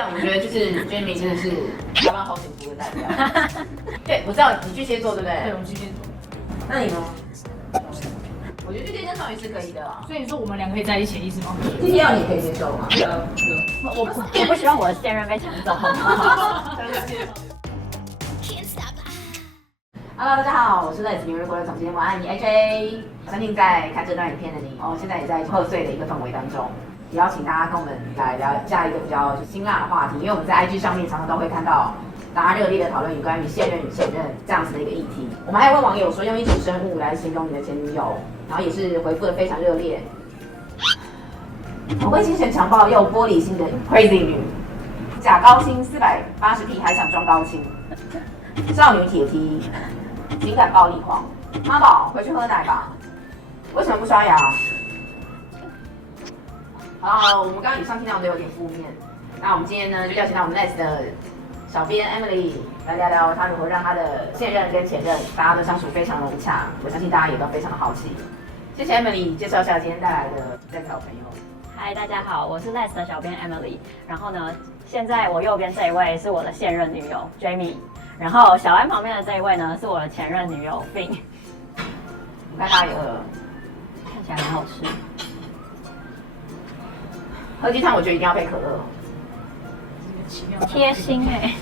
这样我觉得就是 Jamie 真的是台湾好幸福的代表。对，我知道你巨蟹座对不对？对，我巨蟹座。那你呢？我觉得巨蟹跟双鱼是可以的啦。所以你说我们两个可以在一起的意思吗？今天要你可以接受吗？我不希望我的现任被抢走，好吗？Hello， 大家好，我是乐子纽约国的总监王安妮 AJ。相信在看这段影片的你，现在也在贺岁的一个氛围当中，也邀请大家跟我们来聊一下一个比较辛辣的话题，因为我们在 IG 上面常常都会看到大家热烈的讨论有关于现任与前任这样子的一个议题。我们还有问网友说用一种生物来形容你的前女友，然后也是回复的非常热烈。我会精神强暴又玻璃心的 crazy 女，假高清480P 还想装高清，少女铁梯。情感暴力狂，妈宝回去喝奶吧。为什么不刷牙？好，我们刚刚以上听到的都有点负面。那我们今天呢，就邀请到我们 Nice 的小编 Emily 来聊聊她如何让她的现任跟前任大家都相处非常融洽。我相信大家也都非常的好奇。谢谢 Emily 介绍一下今天带来的在找朋友。嗨，大家好，我是 Nice 的小编 Emily。然后呢，现在我右边这一位是我的现任女友 Jamie。然后小安旁边的这一位呢，是我的前任女友 Fin。我看他也饿了，看起来很好吃。喝鸡汤我觉得一定要配可乐。贴心哎！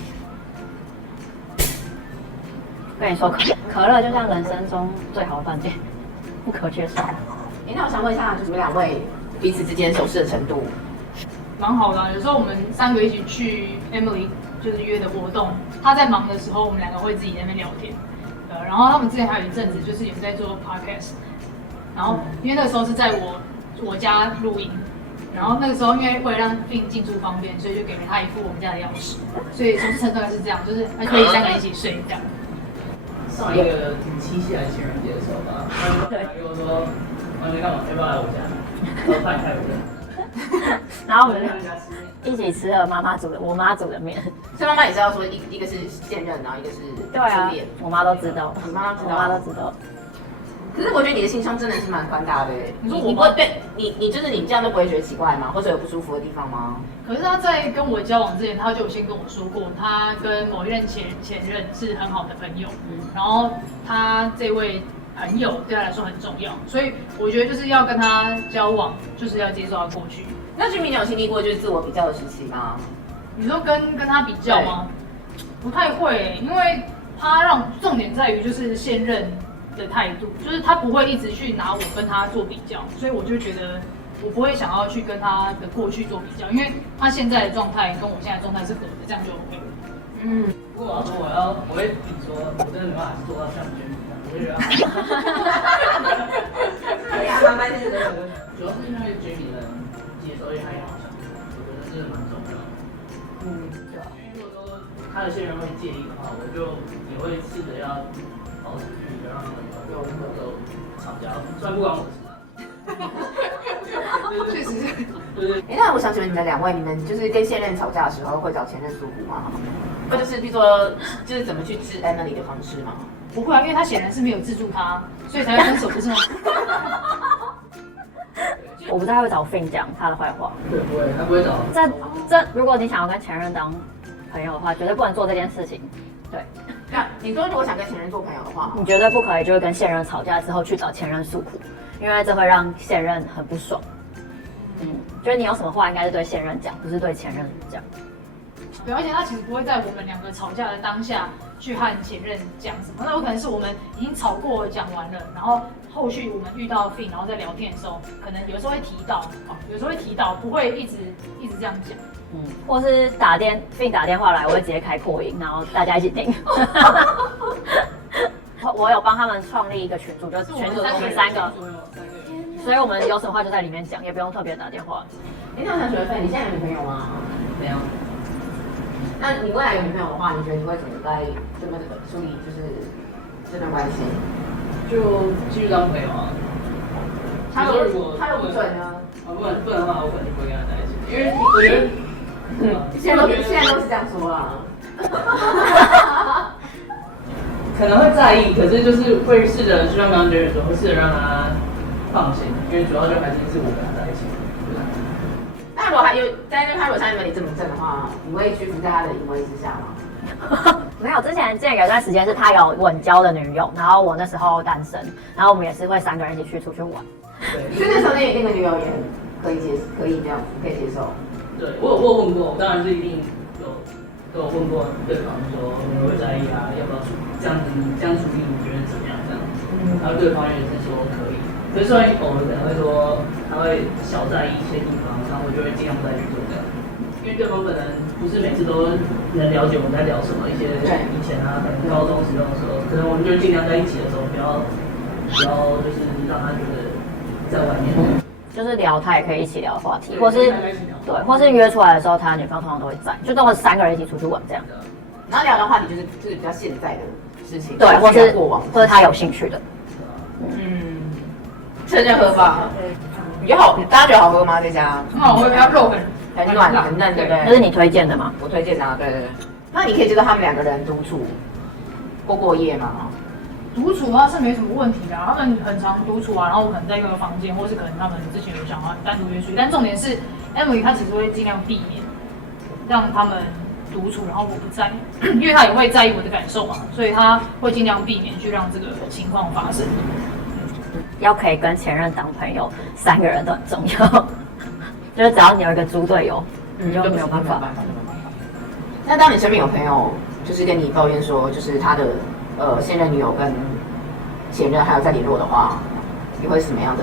跟你说，可乐就像人生中最好的饭店，不可缺少。那我想问一下，就是你们两位彼此之间熟识的程度？蛮好的、有时候我们3个一起去 Emily 就是约的活动，他在忙的时候，我们2个会自己在那边聊天。然后他们之前还有一阵子就是有在做 podcast， 然后因为那个时候是在我家录音，然后那个时候因为为了让 Fin 进出方便，所以就给了他一副我们家的钥匙，所以熟识程度是这样，就是还可以3个人一起睡这样。上一个挺七夕还是情人节的时候吧，他跟我说完全干嘛，要不要来我家？我说派我家。然后我们一起吃了我妈煮的面。所以妈妈也知道说一个是现任，然后一个是初恋。我妈都知道，你妈都知道，我妈都知道。可是我觉得你的心胸真的是蛮宽大的。你说你不会对你就是你这样都不会觉得奇怪吗？或者有不舒服的地方吗？可是他在跟我交往之前，他就有先跟我说过，他跟某一任前任是很好的朋友，然后他这位朋友对他来说很重要，所以我觉得就是要跟他交往，就是要接受他过去。那居民你有经历过就是自我比较的时期吗？你说跟他比较吗？不太会、因为他重点在于就是现任的态度，就是他不会一直去拿我跟他做比较，所以我就觉得我不会想要去跟他的过去做比较，因为他现在的状态跟我现在的状态是合的，这样就 OK 了。不过我要说我会比如说，我真的没办法做到像娟一样，我就觉得慢慢就是主要是因为娟的接受力还有好像，我觉得这是蛮重要的。对啊。因为如果说他的现任会介意的话，我就也会试着要保持距离，不要让他们有任何吵架，虽然不关我的事啊。确实是。对。那我想请问你们2位，你们就是跟现任吵架的时候会找前任诉苦吗？或者是比如说就是怎么去治 Emily 的方式吗？不会啊，因为他显然是没有制住他，所以才会分手，不是吗？我不太会找 Fin 讲他的坏话。对，不会，他不会找。如果你想要跟前任当朋友的话，绝对不能做这件事情。对。那你说如果想跟前任做朋友的话，你绝对不可以就是跟现任吵架之后去找前任诉苦，因为这会让现任很不爽。就是你有什么话应该是对现任讲，不是对前任讲。对，而且他其实不会在我们2个吵架的当下去和前任讲什么，那有可能是我们已经吵过讲完了，然后后续我们遇到 Fin， 然后在聊天的时候，可能有时候会提到，不会一直这样讲。或是Fin 打电话来，我会直接开扩音，然后大家一起听。我有帮他们创立一个群组，就是群组我们3个，所以我们有什么话就在里面讲，也不用特别打电话。那我想请问Fin，你现在有女朋友吗？没有。那你未来有女朋友的话，你觉得你会怎么处理就是这段关系？就继续当朋友啊。他如果不准呢？不能的话，我肯定不会跟他在一起，因为我觉得。现在都是这样说啊。可能会在意，可是就是会试着，就像刚刚Jerry说，会试着让他放心，因为主要就还是我跟他在一起。那如果果他如果像你这么正的话，你会屈服在他的淫威之下吗？没有，之前有一段时间是他有稳交的女友，然后我那时候单身，然后我们也是会3个人一起出去玩。对，所以那时候那个女友也可以这样，可以接受。对我有问过，我当然是一定都有问过对方说你会在意啊，要不要这样处理，你觉得怎么样？这样，然后对方也是说可以。可是虽然偶尔可能会说他会小在意一些地方，然后我就会尽量不再去做这样，因为对方可能不是每次都能了解我们在聊什么，一些以前啊，可能高中时候的时候，可能我们就尽量在一起的时候不要就是让他觉得在外面。就是聊他也可以一起聊的话题，或是对，或是约出来的时候，他女朋友通常都会在，就都是3个人一起出去玩这样。然后聊的话题就是比较现在的事情，对，或是过往，或是他有兴趣的。趁热喝吧。你觉得好？大家觉得好喝吗？这家很好喝，它肉很软很嫩，对不对？这是你推荐的吗？我推荐的啊，对。那你可以接受他们2个人独处过夜吗？独处的话是没什么问题的、他们很常独处啊，然后我可能在一个房间，或是可能他们之前有想要单独约出去，但重点是 Emily 她其实会尽量避免让他们独处，然后我不在，因为她也会在意我的感受嘛，所以她会尽量避免去让这个情况发生。要可以跟前任当朋友，3个人都很重要。就是只要你有一个猪队友，你就没有办法。那当你身边有朋友就是跟你抱怨说，就是他的现任女友跟前任还有在联络的话，你会什么样的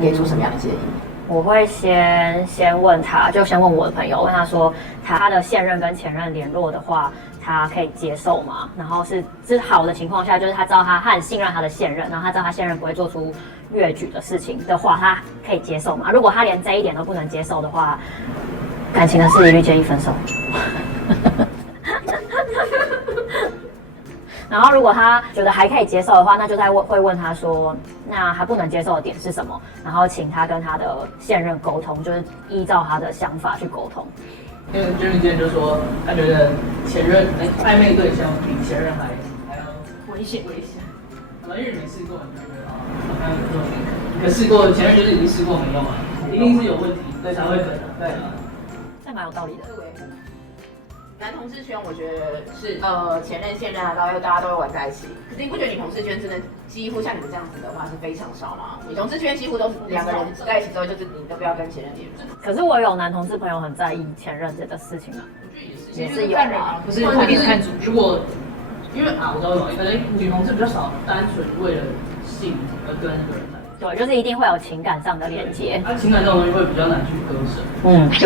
给出什么样的建议？我会先问他，就先问我的朋友，问他说他的现任跟前任联络的话，他可以接受吗？然后是好的情况下，就是他知道他很信任他的现任，然后他知道他现任不会做出越矩的事情的话，他可以接受吗？如果他连这一点都不能接受的话，感情的事一律建议分手。然后如果他觉得还可以接受的话，那就会问他说，那还不能接受的点是什么？然后请他跟他的现任沟通，就是依照他的想法去沟通。因为 Jimmy 之前就说，他觉得前任暧昧对象比前任还要危险。因为没试过，你就觉得好像有这种可试过前任就是已经试过没用啊，一定是有问题，对才会分的。对啊，这蛮有道理的。男同志圈我觉得是前任现任啊，大家都会玩在一起。可是你不觉得女同志圈真的几乎像你们这样子的话是非常少吗？女同志圈几乎都是2个人在一起之后，就是你都不要跟前任联络。可是我有男同志朋友很在意前任这个事情啊，也是有啊，不是一定是看主。如果因为我知道可能女同志比较少，单纯为了性而跟一个人在一起。对，就是一定会有情感上的连接。情感这种东西会比较难去割舍。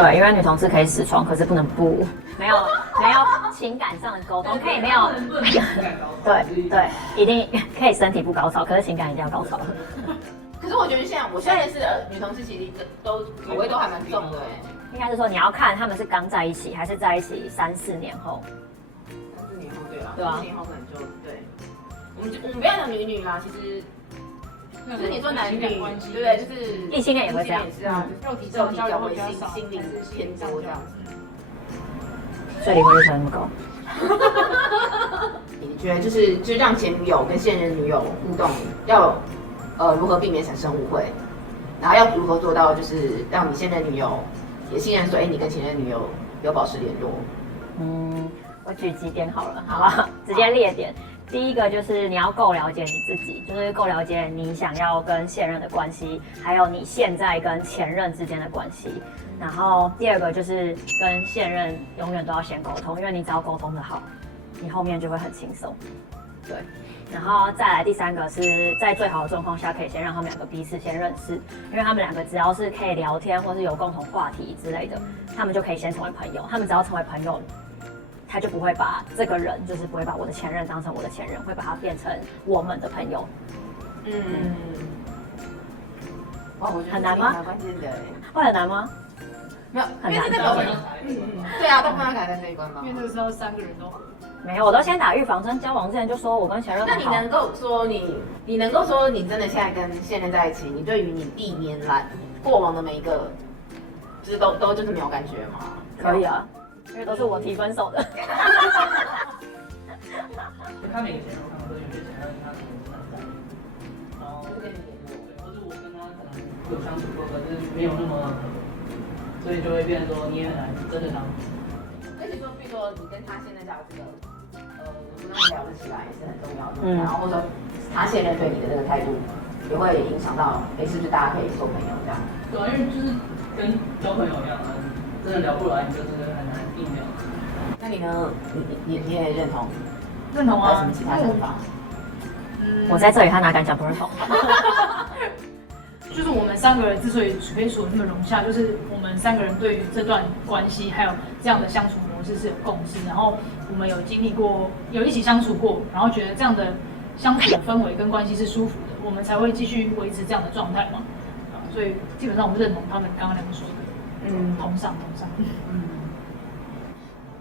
对，因为女同志可以死床，可是不能不没有情感上的沟通，可以没有。对，一定可以身体不高潮，可是情感一定要高潮。可是我觉得像我现在认识的女同志，其实都口味都还蛮重的应该是说你要看他们是刚在一起，还是在一起3-4年后。3-4年后对吧？对啊3-4年后可能就对。我们不要讲女啦，其实。就是你说男女，对不对？就是异性恋也会这样，是啊，肉体交流会比较少，心灵偏多这样子。所以离婚率才那么高。你觉得就是让前女友跟现任女友互动，要如何避免产生误会，然后要如何做到就是让你现任女友也信任说，你跟前任女友有保持联络？我举几点好了，好不好？直接列点。第一个就是你要够了解你自己，就是够了解你想要跟现任的关系，还有你现在跟前任之间的关系。然后第二个就是跟现任永远都要先沟通，因为你只要沟通的好，你后面就会很轻松。对，然后再来第3个是在最好的状况下，可以先让他们2个彼此先认识，因为他们2个只要是可以聊天或是有共同话题之类的，他们就可以先成为朋友。他们只要成为朋友，他就不会把这个人，就是不会把我的前任当成我的前任，会把他变成我们的朋友。哇，我觉得很难吗？蛮关键的会很难吗？没有，很难。对啊，都不能改在这一关吧？因为这个时候3个人都没有，我都先打预防针。交往之前就说我跟前任那你能够说你能够说你真的现在跟现任在一起，你对于你历年来过往的每一个，就是都就是没有感觉吗？可以啊。因为都是我提分手的。他每个前任我看过，有些前任他可能是很在意，然后对，或者我跟他可能有相处过，可是没有那么所以就会变成说你也很难真的当。而且说，比如说你跟他现在讲这个，能不能聊得起来也是很重要的。然后或者说他现任对你的这个态度，也会影响到，是不是大家可以做朋友这样？对啊，因为就是跟交朋友一样啊，真的聊不来，你就真的很难硬聊。那你呢？你也认同？认同啊。还有什么其他想法？我在这里，他哪敢讲不认同？就是我们三个人之所以可以处那么融洽，就是我们三个人对于这段关系还有这样的相处模式是有共识，然后我们有经历过，有一起相处过，然后觉得这样的相处的氛围跟关系是舒服的，我们才会继续维持这样的状态嘛。所以基本上我们认同他们刚刚两个说的，同上。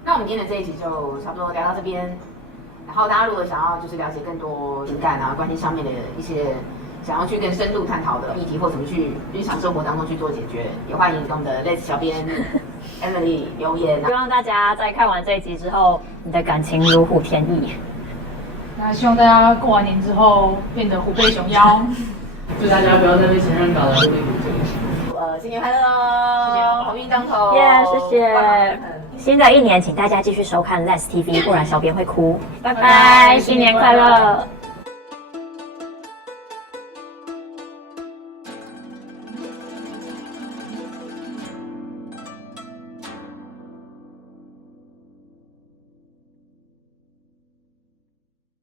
那我们今天的这一集就差不多聊到这边。然后大家如果想要就是了解更多情感啊、关系上面的一些想要去更深度探讨的议题，或怎么去日常生活当中去做解决，也欢迎跟我们的 Let's 小编 Emily 留言。希望大家在看完这一集之后，你的感情如虎添翼。那希望大家过完年之后变得虎背熊腰。祝大家不要再被前任搞得会新年快乐哦！鸿运当头，谢谢。新的一年，请大家继续收看 Let's TV，不然小编会哭。拜拜，新年快乐！